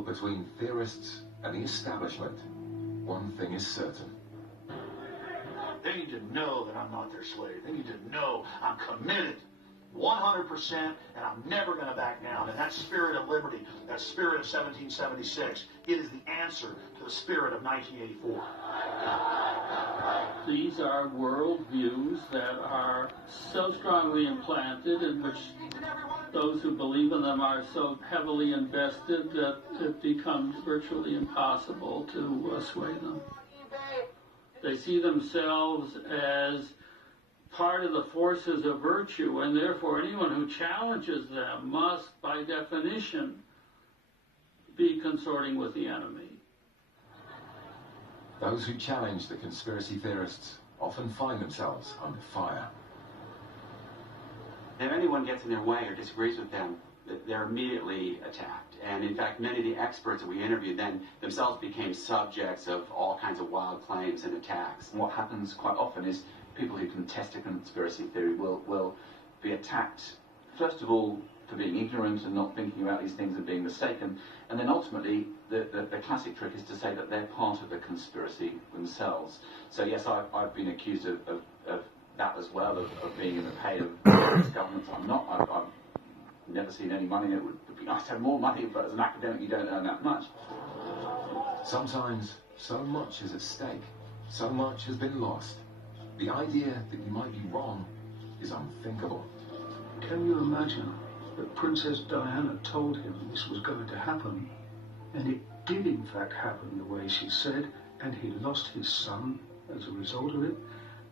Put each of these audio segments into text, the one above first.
battle between theorists and the establishment, one thing is certain. They need to know that I'm not their slave. They need to know I'm committed 100%, and I'm never going to back down. And that spirit of liberty, that spirit of 1776, it is the answer to the spirit of 1984. These are worldviews that are so strongly implanted, in which those who believe in them are so heavily invested that it becomes virtually impossible to sway them. They see themselves as part of the forces of virtue, and therefore anyone who challenges them must, by definition, be consorting with the enemy. Those who challenge the conspiracy theorists often find themselves under fire. If anyone gets in their way or disagrees with them, they're immediately attacked. And in fact, many of the experts that we interviewed then themselves became subjects of all kinds of wild claims and attacks. And what happens quite often is people who contest a conspiracy theory will be attacked, first of all, for being ignorant and not thinking about these things and being mistaken. And then ultimately, the classic trick is to say that they're part of the conspiracy themselves. So yes, I've been accused of that as well, of being in the pay of various governments. I'm not. I've never seen any money. It would be nice to have more money, but as an academic, you don't earn that much. Sometimes so much is at stake, so much has been lost. The idea that you might be wrong is unthinkable. Can you imagine that Princess Diana told him this was going to happen, and it did in fact happen the way she said, and he lost his son as a result of it?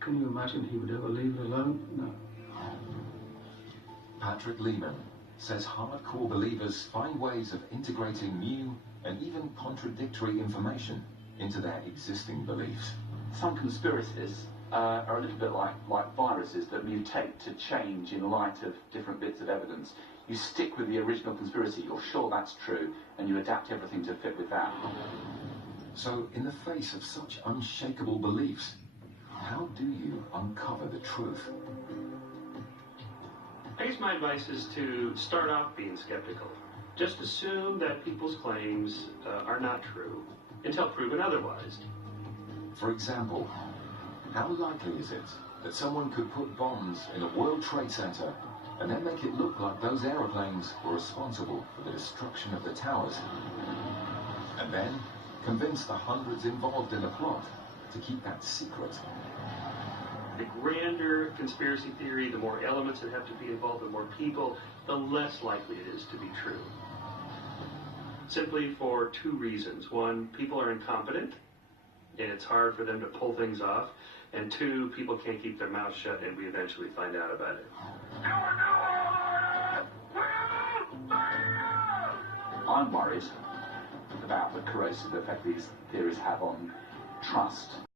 Can you imagine he would ever leave it alone? No. Patrick Lehman says hardcore believers find ways of integrating new and even contradictory information into their existing beliefs. Some conspiracies are a little bit like viruses that mutate to change in light of different bits of evidence. You stick with the original conspiracy, you're sure that's true, and you adapt everything to fit with that. So, in the face of such unshakable beliefs, how do you uncover the truth? I guess my advice is to start off being skeptical. Just assume that people's claims are not true until proven otherwise. For example, how likely is it that someone could put bombs in a World Trade Center and then make it look like those aeroplanes were responsible for the destruction of the towers, and then convince the hundreds involved in the plot to keep that secret? The grander conspiracy theory, the more elements that have to be involved, the more people, the less likely it is to be true. Simply for two reasons. One, people are incompetent, and it's hard for them to pull things off. And two, people can't keep their mouths shut, and we eventually find out about it. I'm worried about the corrosive effect these theories have on trust.